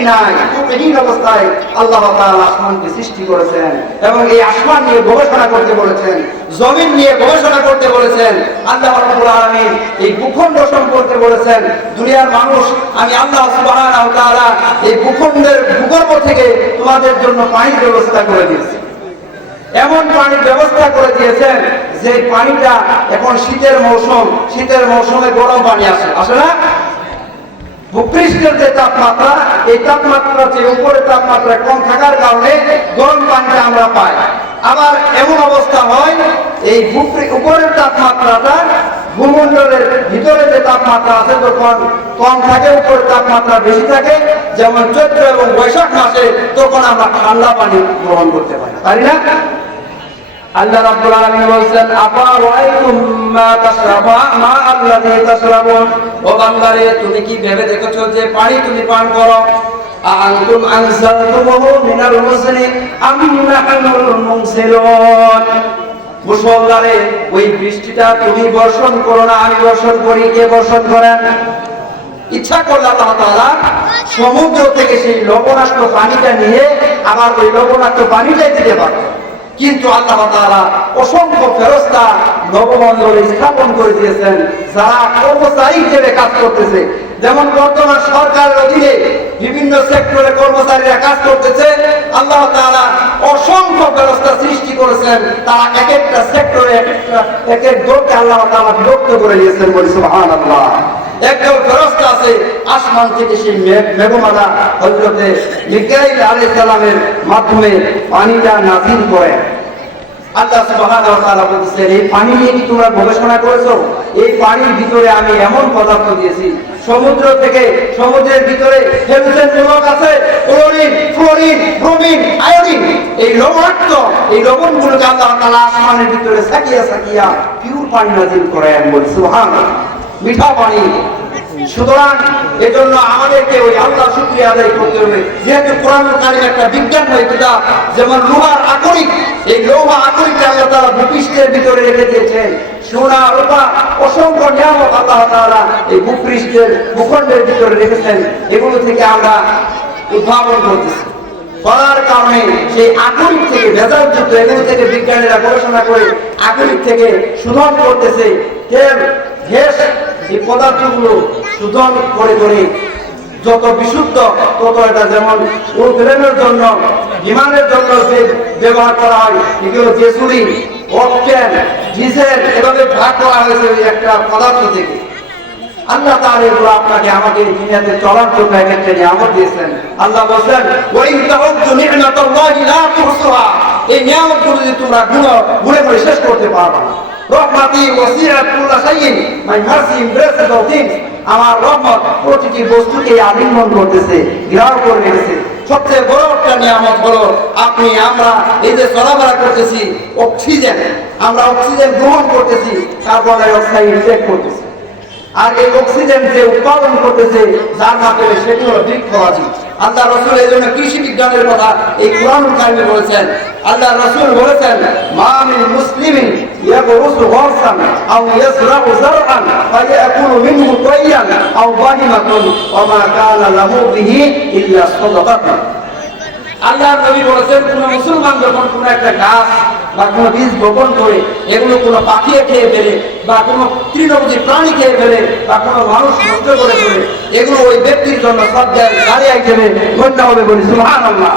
কিছুই নাই, রূপহীন অবস্থায় আল্লাহ তাআলা আসমানকে সৃষ্টি করেছেন এবং এই আসমান নিয়ে গবেষণা করতে বলেছেন, জমিন নিয়ে গবেষণা করতে বলেছেন। আল্লাহ রাব্বুল আলামিন এই ভূখণ্ড সম্পর্কে বলেছেন, দুনিয়ার মানুষ আমি আল্লাহ সুবহানাহু ওয়া তাআলা এই ভূখণ্ডের ভূগর্ভ থেকে তোমাদের জন্য পানির ব্যবস্থা করে দিয়েছি। এমন পানির ব্যবস্থা করে দিয়েছেন যে পানিটা এখন শীতের মৌসুম, শীতের মৌসুমে গরম পানি আসে না? ভূপৃষ্ঠের যে তাপমাত্রা, এই তাপমাত্রা যে উপরে তাপমাত্রা কম থাকার কারণে গরম পানিটা আমরা পাই। আবার এমন অবস্থা হয় এই উপরের তাপমাত্রাটা ভূমণ্ডলের ভিতরে যে তাপমাত্রা আছে তখন কম থাকে, উপরের তাপমাত্রা বেশি থাকে। যেমন চৈত্র এবং বৈশাখ মাসে তখন আমরা ঠান্ডা পানি গ্রহণ করতে পারি, তাই না? আল্লাহ রাব্বুল আলামিন বলেন, আফারাআইতুম মা মা আল্লাযী তাশরাবুন, ও বান্দারে তুমি কি ভেবে দেখেছো যে পানি তুমি পান করো, আনতুম আনজালতুমুহু মিনাল মুজনি আম নাহনুল মুনজিলুন, মুসলমানে ওই বৃষ্টিটা তুমি বর্ষণ করো না আমি বর্ষণ করি? কে বর্ষণ করেন? ইচ্ছা করলে আল্লাহ তাআলা সমুদ্র থেকে সেই লবণাক্ত পানিটা নিয়ে আবার ওই লবণাক্ত পানিটাই দিতে পারতেন, কিন্তু আল্লাহ তাআলা অসংখ্য ফেরেশতা নবমণ্ডলে স্থাপন করে দিয়েছেন যারা কর্মচারী হিসেবে কাজ করতেছে। যেমন বর্তমান সরকারের অধীনে বিভিন্ন সেক্টরে কর্মচারীরা কাজ করতেছে, আল্লাহ তাআলা অসংখ্য ফেরেশতা সৃষ্টি করেছেন, তারা এক একটা সেক্টরে এক এক দলকে আল্লাহ তাআলা বিভক্ত করে দিয়েছেন। বলি সুবহানাল্লাহ। একদল ফেরেশতা আছে আসমান থেকে সেই মেঘমালা হযরতে মিকাঈল আলাইহিস সালামের মাধ্যমে পানিটা নাযিল করে। আল্লাহ সুবহানাহু ওয়া তাআলা বলেছেন, এই পানি নিয়ে কি তোমরা গবেষণা করেছো? এই পানির ভিতরে আমি এমন পদার্থ দিয়েছি, সমুদ্র থেকে সমুদ্রের ভিতরে হেলুসেন মূলক আছে, ক্লোরিন, ফ্লোরিন, ব্রোমিন, আয়োডিন, এই লবণাক্ত এই লবণগুলোকে আল্লাহ তাআলা আসমানের ভিতরে সাকিয়া সাকিয়া পিওর পানি নাযিল করেন। বলি সুবহানাল্লাহ, মিঠা পানি। সুতরাং এজন্য আমাদেরকে ওই আল্লাহ শুকরিয়া আদায় করতে হবে। যেহেতু কোরআনুল কারীম একটা বিজ্ঞানময় কিতাব, যেমন লোহার আকরিক, এই লোহা আকরিকটা আল্লাহ তাআলা ভূপৃষ্ঠের ভিতরে রেখে দিয়েছেন। সোনা রূপা অসংখ্য নিয়ামত আল্লাহ তাআলা এই ভূপৃষ্ঠের ভূখণ্ডের ভিতরে রেখেছেন, এগুলো থেকে আমরা উদ্ভাবন করতেছি। করার কারণে সেই আকরিক থেকে ভেজালযুক্ত এগুলো থেকে বিজ্ঞানীরা গবেষণা করে আকরিক থেকে শোধন করতেছে তেল, গ্যাস, এই পদার্থগুলো শোধন করে করে যত বিশুদ্ধ তত এটা, যেমন এরোপ্লেনের জন্য, বিমানের জন্য যে ব্যবহার করা হয় এগুলো গ্যাসোলিন, অকটেন, ডিজেল এভাবে ভাগ করা হয়েছে ওই একটা পদার্থ থেকে। আল্লাহ তাআলা এগুলো আপনাকে আমাকে দুনিয়াতে চলার জন্য এক একটা নিয়ামত দিয়েছেন। আল্লাহ বলেন, ওয়া ইন তাউদ্দু নি'মাতাল্লাহি লা তুহসুহা, এই নিয়ামতগুলো যদি তোমরা গুণে গুণে শেষ করতে পারবে না। রহমাতি ওয়াসিআত কুল্লা শাইইন, মাই মার্সি এমব্রেসেস অল থিংস, আমার রহমত প্রতিটি বস্তুকে আলিঙ্গন করতেছে, ঘেরাও করে রেখেছে। সবচেয়ে বড় একটা নিয়ামত হলো আপনি আমরা এই যে চলাফেরা করতেছি, অক্সিজেন, আমরা অক্সিজেন গ্রহণ করতেছি, কার্বন ডাই অক্সাইড ত্যাগ করতেছি। আর এই অক্সিজেন যে উৎপাদন করতেছে যার মাধ্যমে সেটি হলো বৃক্ষরাজি। আল্লাহ রাসূল এই জন্য কৃষি বিজ্ঞানের কথা এই কোরআনুল কারীমে বলেছেন। আল্লাহ রাসূল বলেছেন, মা মিন মুসলিমিন ইয়াবরুসু গরসান আও ইয়াসরাউ যারআন ফায়াকুলু মিনহু তাইয়ান আও বাহিমাতুন ওয়া মা কানা লাহু বিহি ইল্লা সাদাকাতুন। আল্লাহ নবী বলেছেন, কোন মুসলমান যখন কোন একটা গাছ বা কোন বীজ বপন করে এগুলো কোনো পাখি খেয়ে ফেলে বা কোনো তৃণভোজী প্রাণী খেয়ে ফেলে বা কোনো মানুষ নষ্ট করে ফেলে, এগুলো ওই ব্যক্তির জন্য সব জায়গায় গাড়ি আইটেমে গণ্য হবে। বলি সুবহানাল্লাহ।